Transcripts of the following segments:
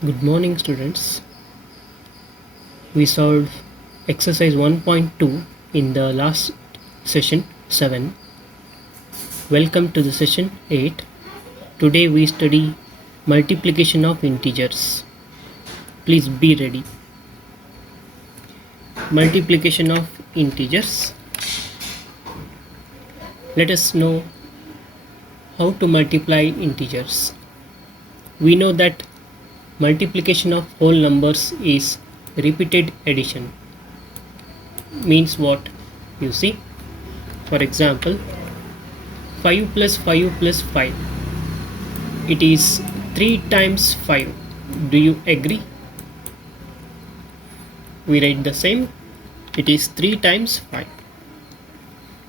Good morning, students. We solved exercise 1.2 in the last session 7. Welcome to the session 8. Today we study multiplication of integers. Please be ready. Multiplication of integers. Let us know how to multiply integers. We know that multiplication of whole numbers is repeated addition. Means what? You see, for example, 5 plus 5 plus 5. It is 3 times 5. Do you agree? We write the same. It is 3 times 5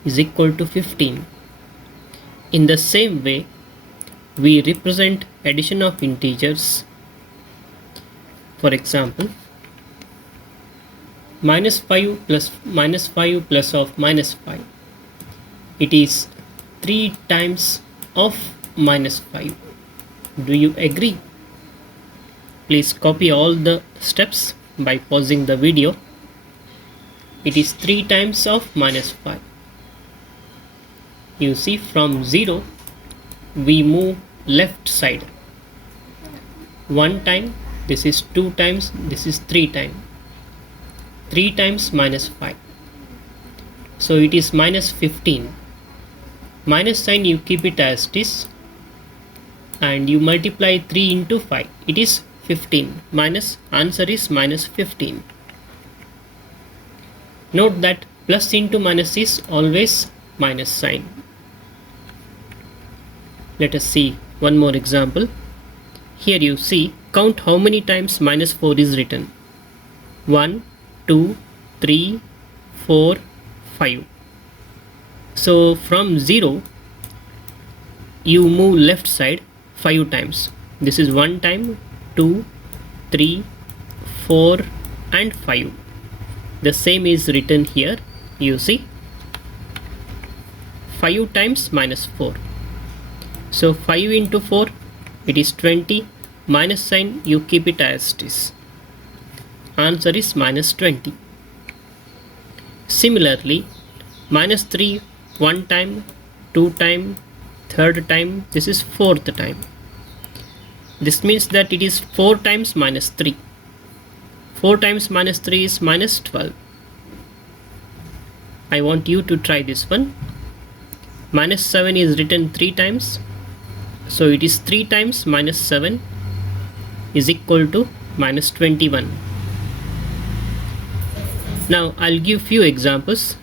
is equal to 15. In the same way, we represent addition of integers. For example, minus 5 plus of minus 5. It is 3 times of minus 5. Do you agree? Please copy all the steps by pausing the video. It is 3 times of minus 5. You see, from 0 we move left side. 1 time, this is 2 times, this is 3 times. 3 times minus 5. So it is minus 15. Minus sign you keep it as it is and you multiply 3 into 5. It is 15. Minus answer is minus 15. Note that plus into minus is always minus sign. Let us see one more example. Here you see, count how many times minus 4 is written. 1, 2, 3, 4, 5. So from 0 you move left side 5 times. This is 1 time, 2, 3, 4 and 5. The same is written here. You see, 5 times minus 4. So 5 into 4, it is 20. Minus sign you keep it as it is. Answer is minus 20. Similarly, minus 3 1 time, 2 time, 3rd time, this is 4th time. This means that it is 4 times minus 3. 4 times minus 3 is minus 12. I want you to try this one. Minus 7 is written 3 times. So it is 3 times minus 7 is equal to minus 21. Now I'll give few examples.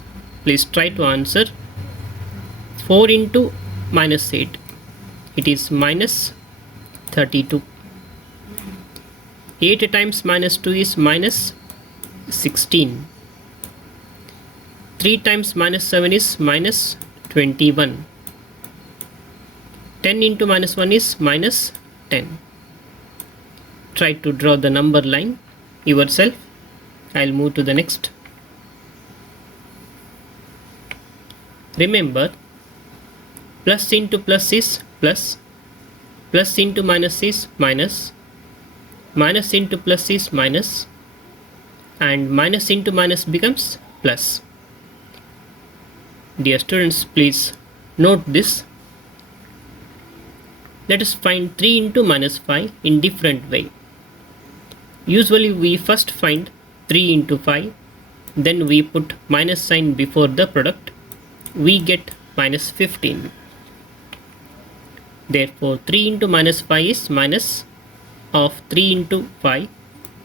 Please try to answer. 4 into minus 8. It is minus 32. 8 times minus 2 is minus 16. 3 times minus 7 is minus 21. 10 into minus 1 is minus 10. Try to draw the number line yourself. I'll move to the next. Remember, plus into plus is plus, plus into minus is minus, minus into plus is minus, and minus into minus becomes plus. Dear students, please note this. Let us find 3 into minus 5 in different way. Usually we first find 3 into 5, then we put minus sign before the product. We get minus 15. Therefore 3 into minus 5 is minus of 3 into 5.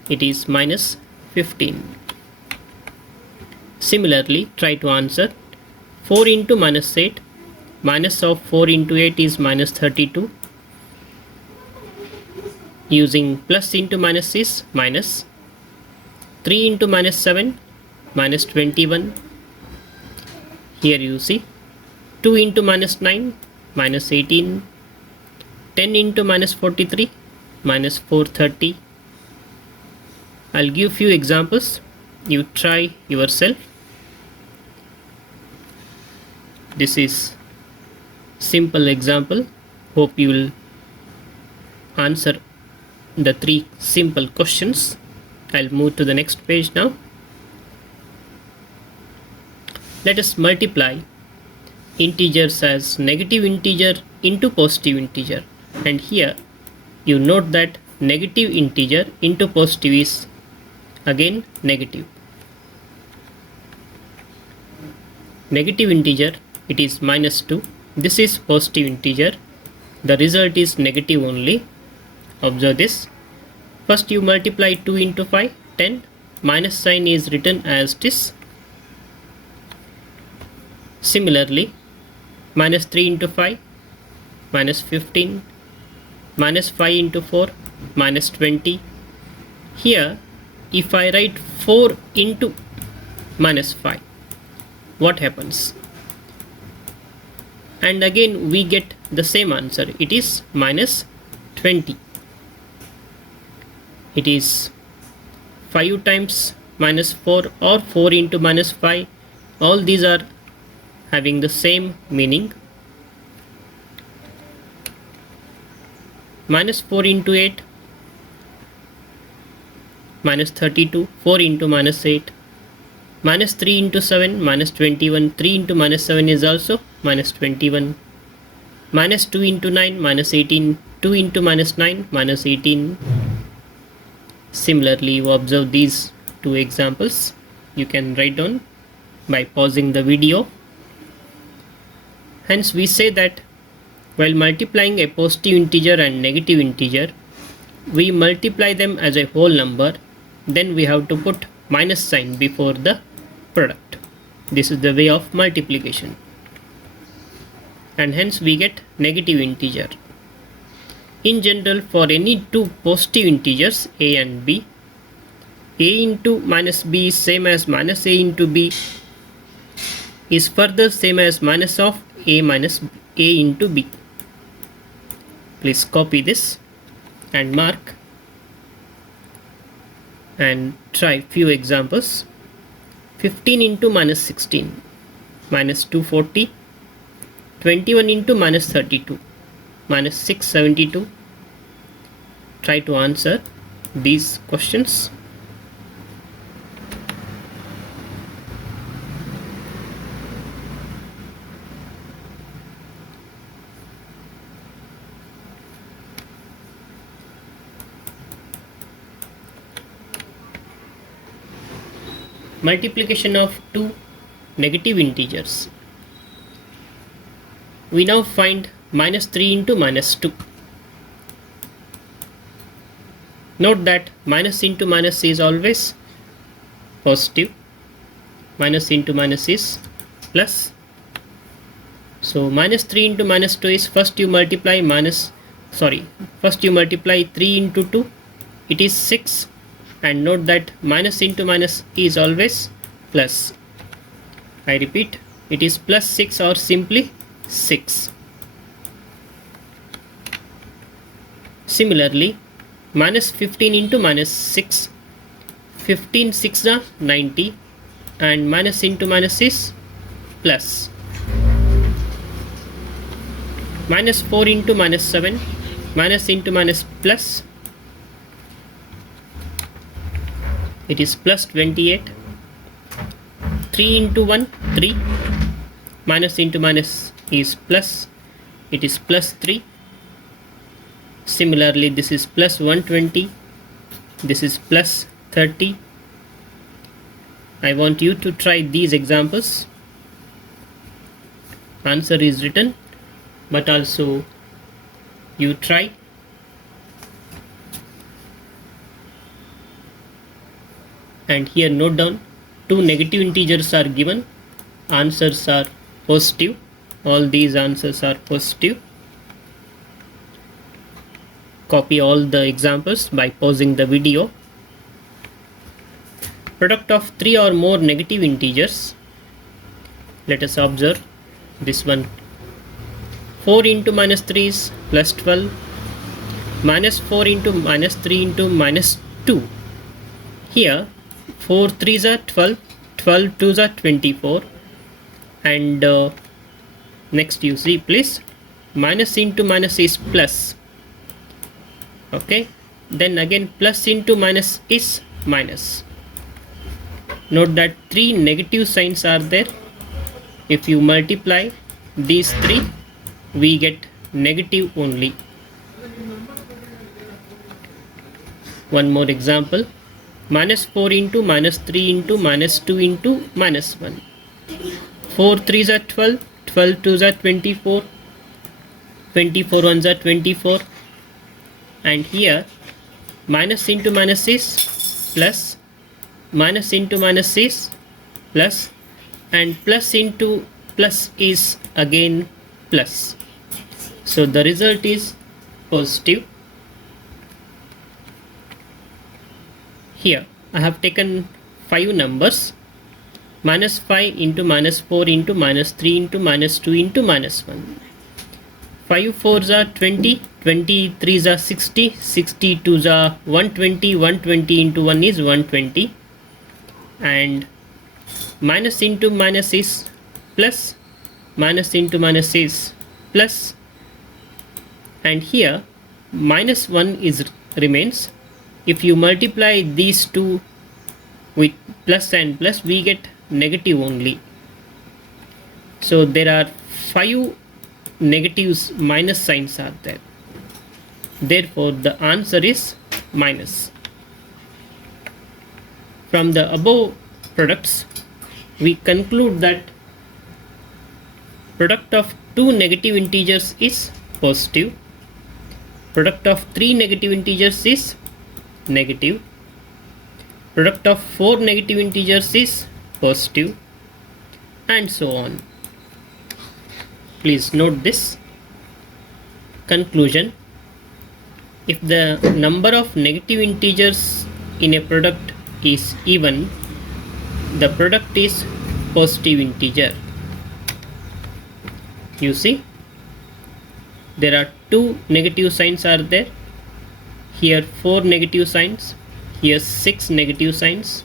It is minus 15. Similarly, try to answer 4 into minus 8. Minus of 4 into 8 is minus 32. Using plus into minus is minus. 3 into minus 7, minus 21. Here you see, 2 into minus 9, minus 18. 10 into minus 43, minus 430. I'll give few examples. You try yourself. This is simple example. Hope you will answer the three simple questions. I'll move to the next page now. Let us multiply integers as negative integer into positive integer, and here you note that negative integer into positive is again negative. Negative integer, it is -2. This is positive integer. The result is negative only. Observe this. First you multiply 2 into 5, 10. Minus sign is written as this. Similarly, minus 3 into 5, minus 15, minus 5 into 4, minus 20. Here, if I write 4 into minus 5, what happens? And again we get the same answer. It is minus 20. It is 5 times minus 4 or 4 into minus 5. All these are having the same meaning. Minus 4 into 8, minus 32, 4 into minus 8, minus 3 into 7, minus 21, 3 into minus 7 is also minus 21, minus 2 into 9, minus 18, 2 into minus 9, minus 18. Similarly, you observe these two examples. You can write down by pausing the video. Hence, we say that while multiplying a positive integer and negative integer, we multiply them as a whole number, then we have to put minus sign before the product. This is the way of multiplication, and hence we get negative integer. In general, for any two positive integers a and b, a into minus b is same as minus a into b is further same as minus of a minus a into b. Please copy this and mark and try few examples. 15 into minus 16, minus 240, 21 into minus 32, minus 672. Try to answer these questions. Multiplication of two negative integers. We now find minus 3 into minus 2. Note that minus into minus is always positive. Minus into minus is plus. So minus 3 into minus 2 is first you multiply 3 into 2. It is 6. And note that minus into minus is always plus. I repeat, it is plus 6 or simply 6. Similarly, minus 15 into minus 6, 15 6 are 90, and minus into minus is plus. Minus 4 into minus 7, minus into minus plus, it is plus 28. 3 into 1, 3, minus into minus is plus, it is plus 3. Similarly, this is plus 120, this is plus 30. I want you to try these examples. Answer is written, but also you try. And here note down, two negative integers are given, answers are positive, all these answers are positive. Copy all the examples by pausing the video. Product of 3 or more negative integers. Let us observe this one. 4 into minus 3 is plus 12, minus 4 into minus 3 into minus 2. Here 4 3s are 12, 12 2s are 24, and next you see please, minus into minus is plus. Okay, then again plus into minus is minus. Note that 3 negative signs are there. If you multiply these 3, we get negative only. One more example. Minus 4 into minus 3 into minus 2 into minus 1. 4 3s are 12, 12 2s are 24, 24 1s are 24, and here minus into minus is plus, minus into minus is plus, and plus into plus is again plus. So the result is positive. Here I have taken 5 numbers. Minus 5 into minus 4 into minus 3 into minus 2 into minus 1. 5 4s are 20, 23s are 60, 62s are 120, 120 into 1 is 120, and minus into minus is plus, minus into minus is plus, and here minus 1 is remains. If you multiply these two with plus and plus, we get negative only. So there are 5 negatives, minus signs are there. Therefore the answer is minus. From the above products, we conclude that product of 2 negative integers is positive, product of 3 negative integers is negative, product of 4 negative integers is positive, and so on. Please note this. Conclusion: if the number of negative integers in a product is even, the product is positive integer. You see, there are 2 negative signs are there. Here 4 negative signs, here 6 negative signs,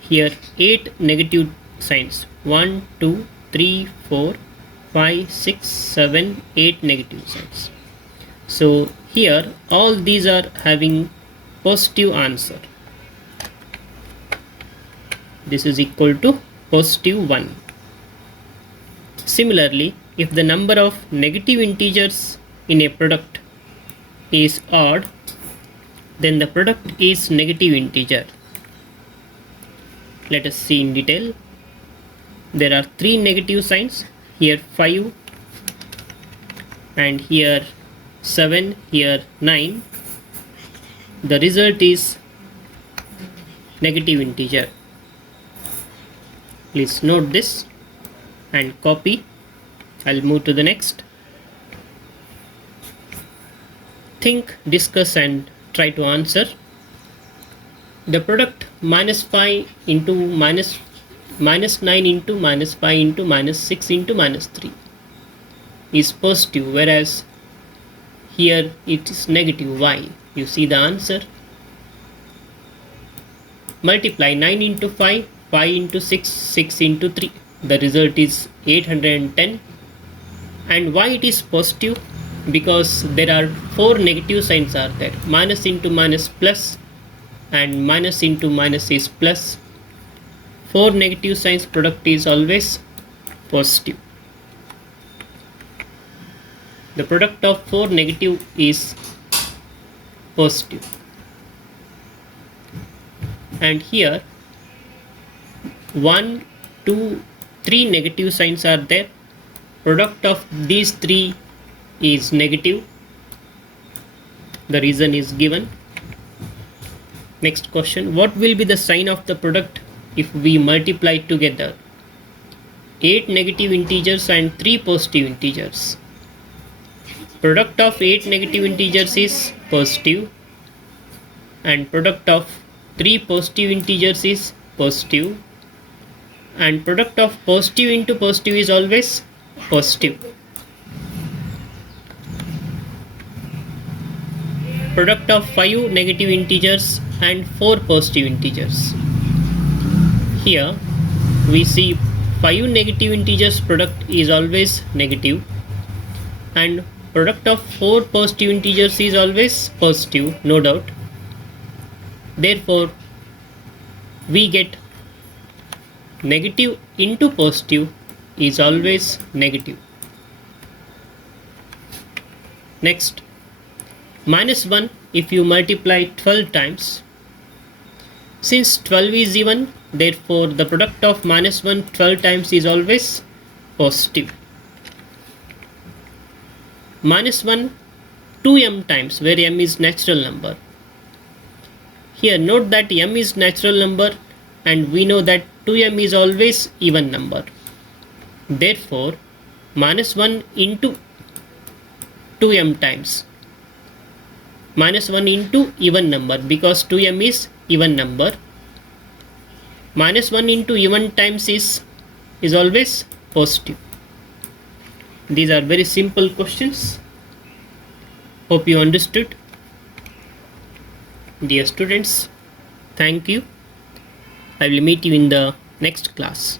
here 8 negative signs. 1 2 3 4 5 6 7 8 negative signs. So here all these are having positive answer. This is equal to positive 1. Similarly, if the number of negative integers in a product is odd, then the product is negative integer. Let us see in detail. There are 3 negative signs. Here 5, and here 7, here 9. The result is negative integer. Please note this and copy. I'll move to the next. Think, discuss, and try to answer. The product minus 5 into minus 9 into minus 5 into minus 6 into minus 3 is positive, whereas here it is negative. Why? You see the answer. Multiply 9 into 5, 5 into 6, 6 into 3. The result is 810. And why it is positive? Because there are 4 negative signs are there. Minus into minus plus, and minus into minus is plus. 4 negative signs, product is always positive. The product of 4 negative is positive. And here 1 2 3 negative signs are there. Product of these 3 is negative. The reason is given. Next question: what will be the sign of the product if we multiply together 8 negative integers and 3 positive integers? Product of 8 negative integers is positive, and product of 3 positive integers is positive, and product of positive into positive is always positive. Product of 5 negative integers and 4 positive integers. Here we see 5 negative integers product is always negative, and Product of 4 positive integers is always positive, no doubt. Therefore, we get negative into positive is always negative. Next, minus 1 if you multiply 12 times. Since 12 is even, therefore the product of minus 1 12 times is always positive. Minus 1 2m times, where m is natural number. Here note that m is natural number and we know that 2m is always even number. Therefore, minus 1 into 2m times. Minus 1 into even number, because 2m is even number. Minus 1 into even times is always positive. These are very simple questions. Hope you understood. Dear students, thank you. I will meet you in the next class.